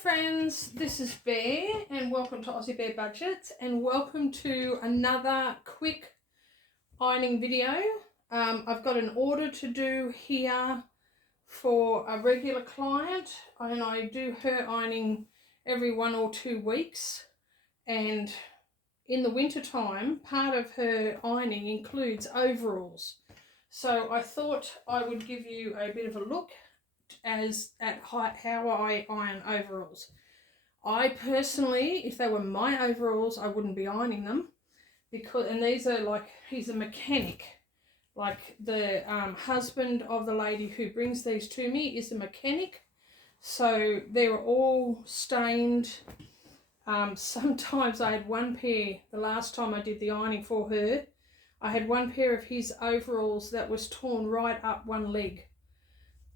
friends, this is Bear and welcome to AussieBearBudgets and welcome to another quick ironing video. I've got an order to do here for a regular client and I do her ironing every 1 or 2 weeks, and in the winter time part of her ironing includes overalls. So I thought I would give you a bit of a look at how I iron overalls. I personally, if they were my overalls, I wouldn't be ironing them, and these are like, he's a mechanic. Like the husband of the lady who brings these to me is a mechanic, so they were all stained. Sometimes I had one pair, the last time I did the ironing for her, I had one pair of his overalls that was torn right up one leg.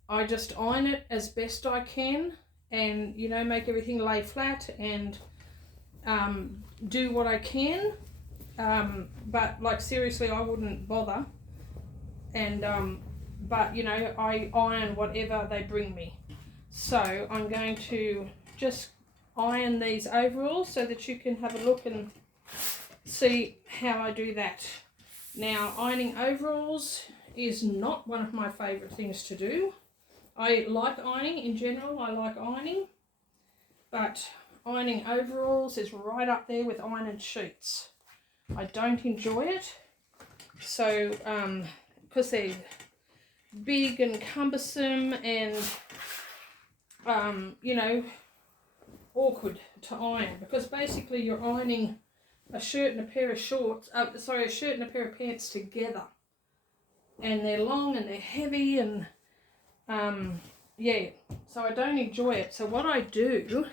I just iron it as best I can and, you know, make everything lay flat and do what I can. But like seriously, I wouldn't bother. And but you know, I iron whatever they bring me. So I'm going to just iron these overalls so that you can have a look and see how I do that. Now, ironing overalls is not one of my favourite things to do. I like ironing in general, I like ironing, but ironing overalls is right up there with ironing sheets. I don't enjoy it, so because they're big and cumbersome and you know, awkward to iron, because basically you're ironing a shirt and a pair of shorts, a shirt and a pair of pants together, and they're long and they're heavy and yeah, so I don't enjoy it. So what I do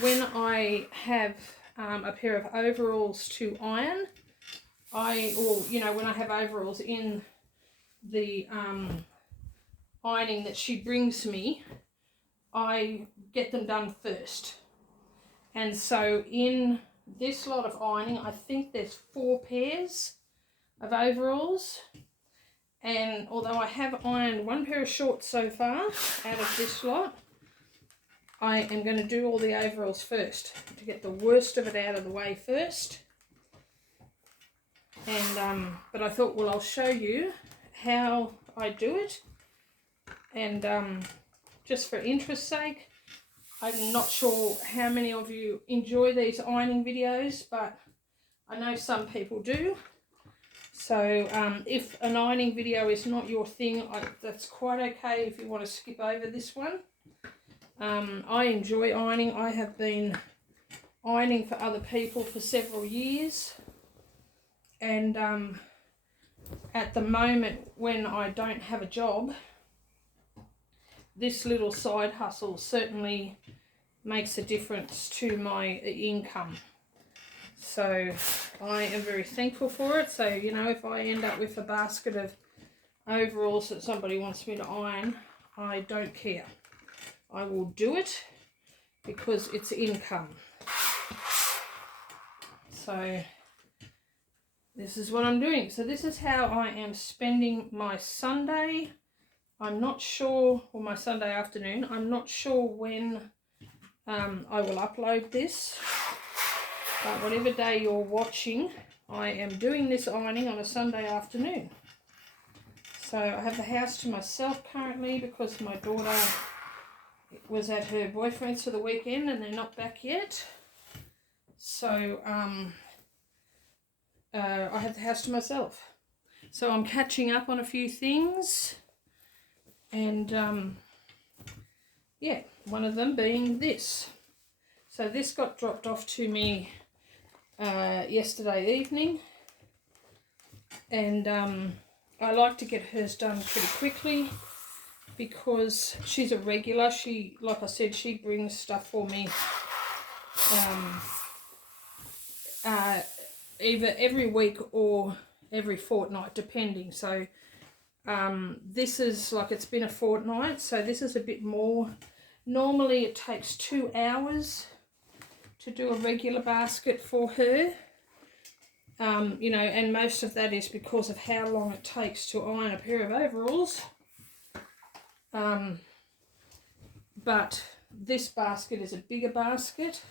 when I have a pair of overalls to iron, when I have overalls in the ironing that she brings me, I get them done first. And so in this lot of ironing, I think there's 4 pairs of overalls. And although I have ironed 1 pair of shorts so far out of this lot, I am going to do all the overalls first to get the worst of it out of the way first. And but I thought, well, I'll show you how I do it. And just for interest's sake, I'm not sure how many of you enjoy these ironing videos, but I know some people do. So if an ironing video is not your thing, that's quite okay if you want to skip over this one. I enjoy ironing. I have been ironing for other people for several years. And at the moment when I don't have a job, this little side hustle certainly makes a difference to my income. So I am very thankful for it. So, you know, if I end up with a basket of overalls that somebody wants me to iron, I don't care. I will do it because it's income. So this is what I'm doing. So this is how I am spending my Sunday. I'm not sure, or my Sunday afternoon, I'm not sure when I will upload this. But whatever day you're watching, I am doing this ironing on a Sunday afternoon. So I have the house to myself currently because my daughter was at her boyfriend's for the weekend and they're not back yet. So I have the house to myself. So I'm catching up on a few things. And yeah, one of them being this. So this got dropped off to me yesterday evening, and I like to get hers done pretty quickly because she's a regular. She, like I said, she brings stuff for me either every week or every fortnight, depending. So this is like, it's been a fortnight, so this is a bit more. Normally it takes 2 hours to do a regular basket for her, you know, and most of that is because of how long it takes to iron a pair of overalls. But this basket is a bigger basket,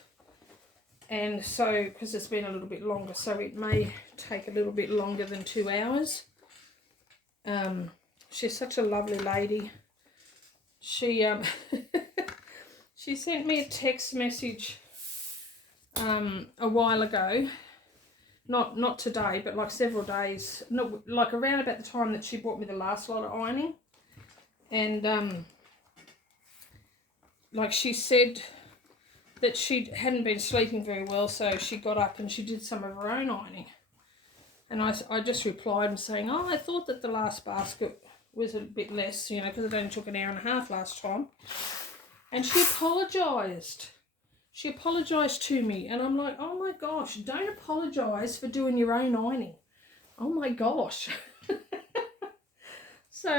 and so because it's been a little bit longer, so it may take a little bit longer than 2 hours. She's such a lovely lady. She she sent me a text message a while ago, not today, but like several days, like around about the time that she bought me the last lot of ironing, and like she said that she hadn't been sleeping very well, so she got up and she did some of her own ironing. And I just replied and saying, oh, I thought that the last basket was a bit less, you know, because it only took an hour and a half last time. And she apologised. She apologised to me, and I'm like, oh my gosh, don't apologise for doing your own ironing. Oh my gosh. So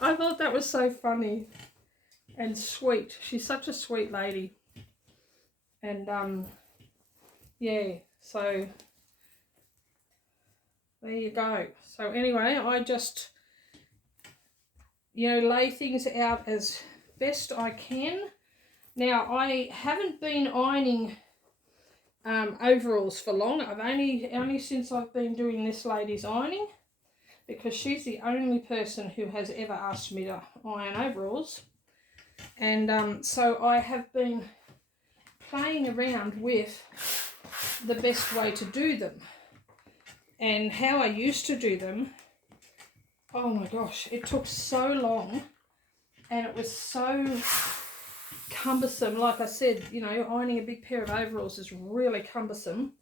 I thought that was so funny and sweet. She's such a sweet lady. And yeah, so there you go. So anyway, I just, you know, lay things out as best I can. Now, I haven't been ironing overalls for long. I've only since I've been doing this lady's ironing, because she's the only person who has ever asked me to iron overalls. And so I have been playing around with the best way to do them. And how I used to do them, oh my gosh, it took so long and it was so cumbersome. Like I said, you know, ironing a big pair of overalls is really cumbersome.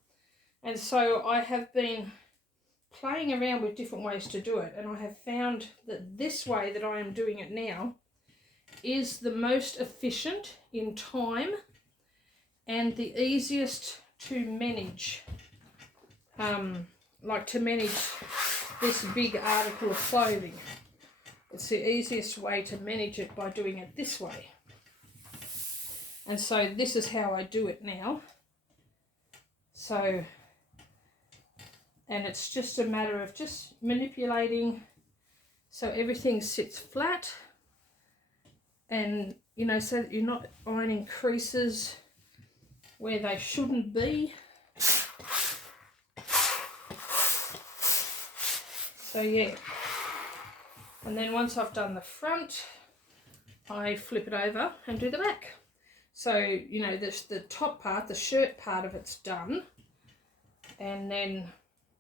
And so I have been playing around with different ways to do it, and I have found that this way that I am doing it now is the most efficient in time and the easiest to manage. Like to manage this big article of clothing. It's the easiest way to manage it by doing it this way. And so this is how I do it now. So, and it's just a matter of just manipulating so everything sits flat, and, you know, so that you're not ironing creases where they shouldn't be. So yeah, and then once I've done the front, I flip it over and do the back. So, you know, the top part, the shirt part of it's done, and then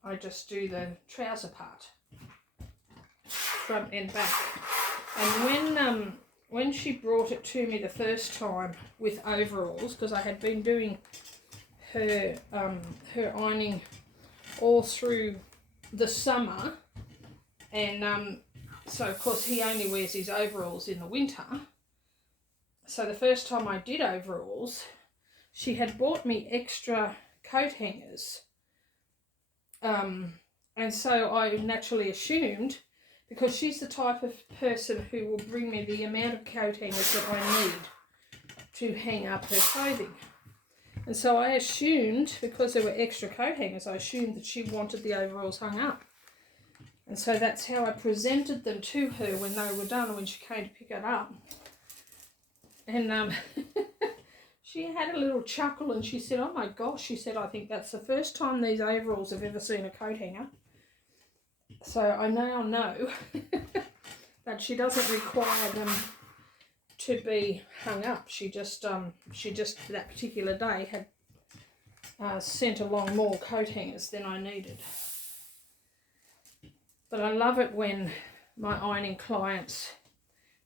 I just do the trouser part, front and back. And when she brought it to me the first time with overalls, because I had been doing her ironing all through the summer. And so, of course, he only wears his overalls in the winter. So the first time I did overalls, she had bought me extra coat hangers. And so I naturally assumed, because she's the type of person who will bring me the amount of coat hangers that I need to hang up her clothing. And so I assumed, because there were extra coat hangers, I assumed that she wanted the overalls hung up. And so that's how I presented them to her when they were done, when she came to pick it up. And she had a little chuckle and she said, oh my gosh, she said, I think that's the first time these overalls have ever seen a coat hanger. So I now know that she doesn't require them to be hung up. She just that particular day had sent along more coat hangers than I needed. But I love it when my ironing clients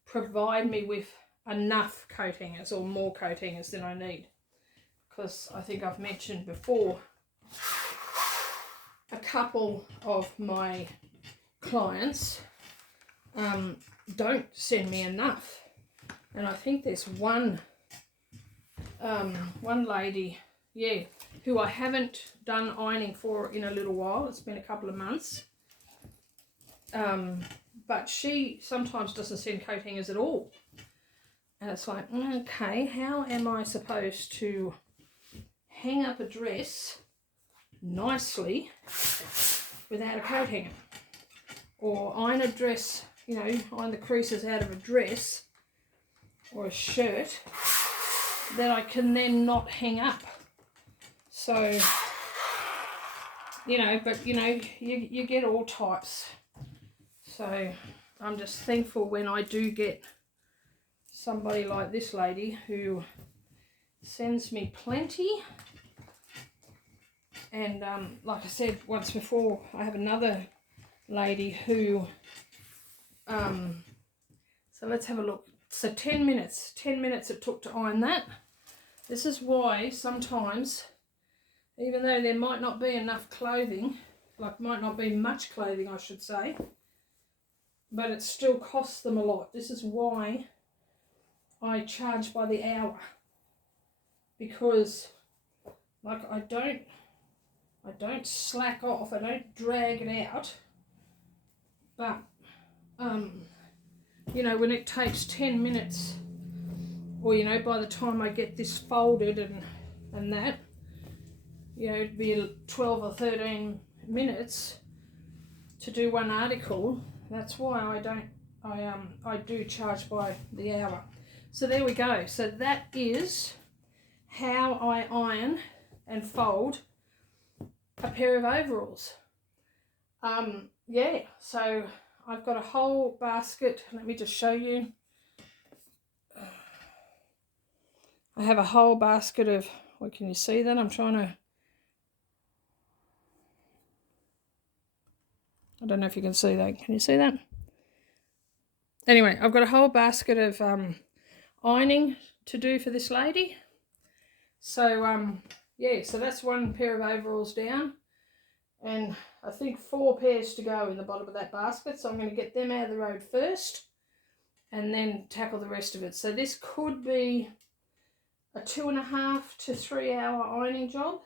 provide me with enough coat hangers or more coat hangers than I need. Because I think I've mentioned before, a couple of my clients don't send me enough. And I think there's one lady, yeah, who I haven't done ironing for in a little while. It's been a couple of months. But she sometimes doesn't send coat hangers at all. And it's like, okay, how am I supposed to hang up a dress nicely without a coat hanger? Or iron a dress, you know, iron the creases out of a dress or a shirt that I can then not hang up. So, you know, but you know, you get all types. So I'm just thankful when I do get somebody like this lady who sends me plenty. And like I said once before, I have another lady who, so let's have a look. So 10 minutes it took to iron that. This is why sometimes, even though there might not be enough clothing, like might not be much clothing I should say, but it still costs them a lot. This is why I charge by the hour, because like I don't slack off, I don't drag it out, but you know, when it takes 10 minutes, or you know, by the time I get this folded and that, you know, it'd be 12 or 13 minutes to do one article. That's why I do charge by the hour. So there we go. So that is how I iron and fold a pair of overalls. Yeah, so I've got a whole basket. Let me just show you. I have a whole basket of, what, can you see that? I'm trying to, I don't know if you can see that. Can you see that? Anyway, I've got a whole basket of ironing to do for this lady. So yeah, so that's one pair of overalls down, and I think 4 pairs to go in the bottom of that basket. So I'm going to get them out of the road first and then tackle the rest of it. So this could be a 2.5 to 3 hour ironing job,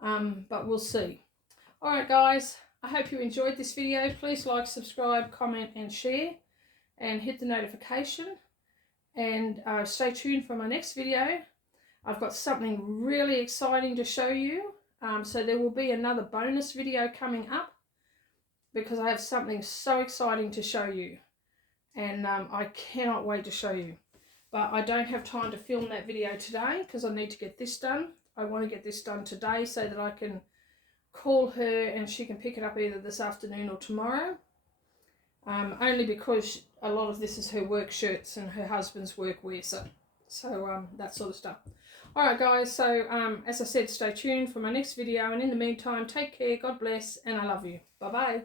but we'll see. Alright guys, I hope you enjoyed this video. Please like, subscribe, comment and share, and hit the notification, and stay tuned for my next video. I've got something really exciting to show you, so there will be another bonus video coming up, because I have something so exciting to show you, and I cannot wait to show you. But I don't have time to film that video today because I need to get this done. I want to get this done today so that I can call her and she can pick it up either this afternoon or tomorrow. Only because a lot of this is her work shirts and her husband's work wear, so that sort of stuff. Alright guys, so as I said, stay tuned for my next video, and in the meantime, take care, God bless, and I love you. Bye bye.